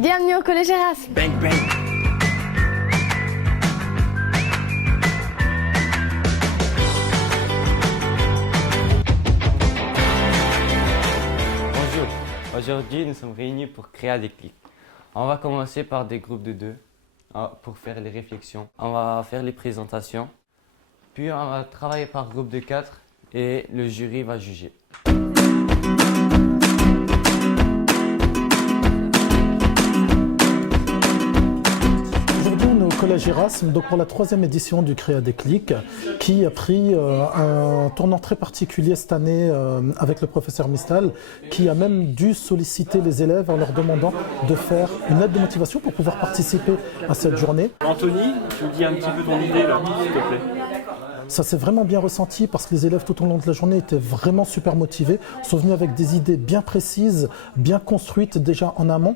Bienvenue au Collège Erasme. Bang bang. Bonjour, aujourd'hui nous sommes réunis pour créer un déclic. On va commencer par des groupes de 2 pour faire les réflexions. On va faire les présentations, puis on va travailler par groupe de 4 et le jury va juger. Aujourd'hui, on est au Collège Erasme, donc pour la 3e édition du Créa Déclic, qui a pris un tournant très particulier cette année avec le professeur Mistal, qui a même dû solliciter les élèves en leur demandant de faire une lettre de motivation pour pouvoir participer à cette journée. Anthony, tu me dis un petit peu ton idée là, s'il te plaît. Ça s'est vraiment bien ressenti parce que les élèves tout au long de la journée étaient vraiment super motivés, sont venus avec des idées bien précises, bien construites déjà en amont.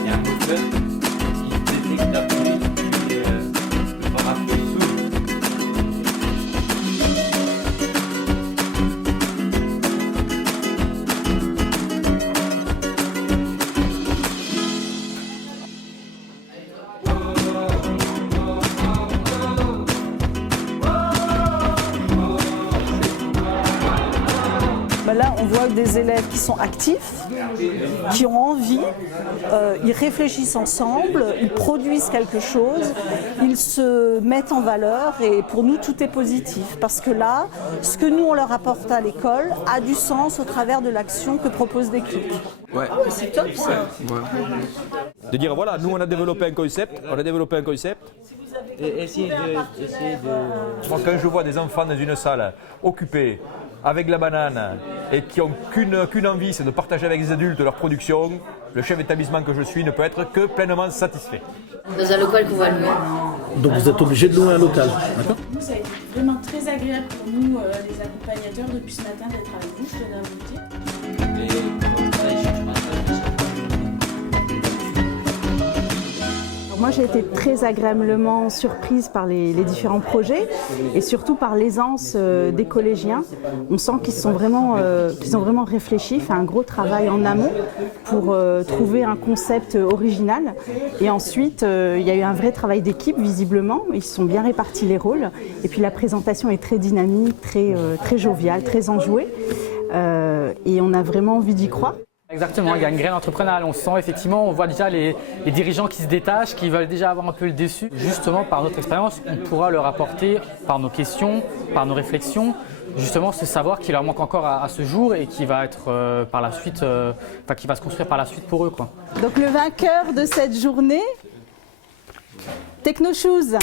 Il y a un moteur qui détecte la pluie, puis le parapluie s'ouvre. Là, on voit des élèves qui sont actifs, qui ont envie, ils réfléchissent ensemble, ils produisent quelque chose, ils se mettent en valeur et pour nous, tout est positif. Parce que là, ce que nous, on leur apporte à l'école a du sens au travers de l'action que propose Déclic. Ouais. Ah ouais, c'est top ça. De dire voilà, nous on a développé un concept, Et Essayez de... moi, quand je vois des enfants dans une salle occupés avec la banane et qui n'ont qu'une envie, c'est de partager avec les adultes leur production, le chef d'établissement que je suis ne peut être que pleinement satisfait. Dans un local qu'on va louer. Donc vous êtes obligé de louer un local, d'accord ? Nous, ça a été vraiment très agréable pour nous, les accompagnateurs, depuis ce matin d'être avec vous, je tenais à vous le dire. Moi, j'ai été très agréablement surprise par les différents projets et surtout par l'aisance des collégiens. On sent qu'ils ont vraiment réfléchi, fait un gros travail en amont pour trouver un concept original. Et ensuite, il y a eu un vrai travail d'équipe, visiblement. Ils se sont bien répartis les rôles. Et puis la présentation est très dynamique, très joviale, très enjouée. Et on a vraiment envie d'y croire. Exactement, il y a une graine entrepreneuriale, on sent effectivement, on voit déjà les dirigeants qui se détachent, qui veulent déjà avoir un peu le dessus. Justement, par notre expérience, on pourra leur apporter, par nos questions, par nos réflexions, justement ce savoir qui leur manque encore à ce jour et qui va être par la suite, qui va se construire par la suite pour eux, quoi. Donc le vainqueur de cette journée, Techno Shoes.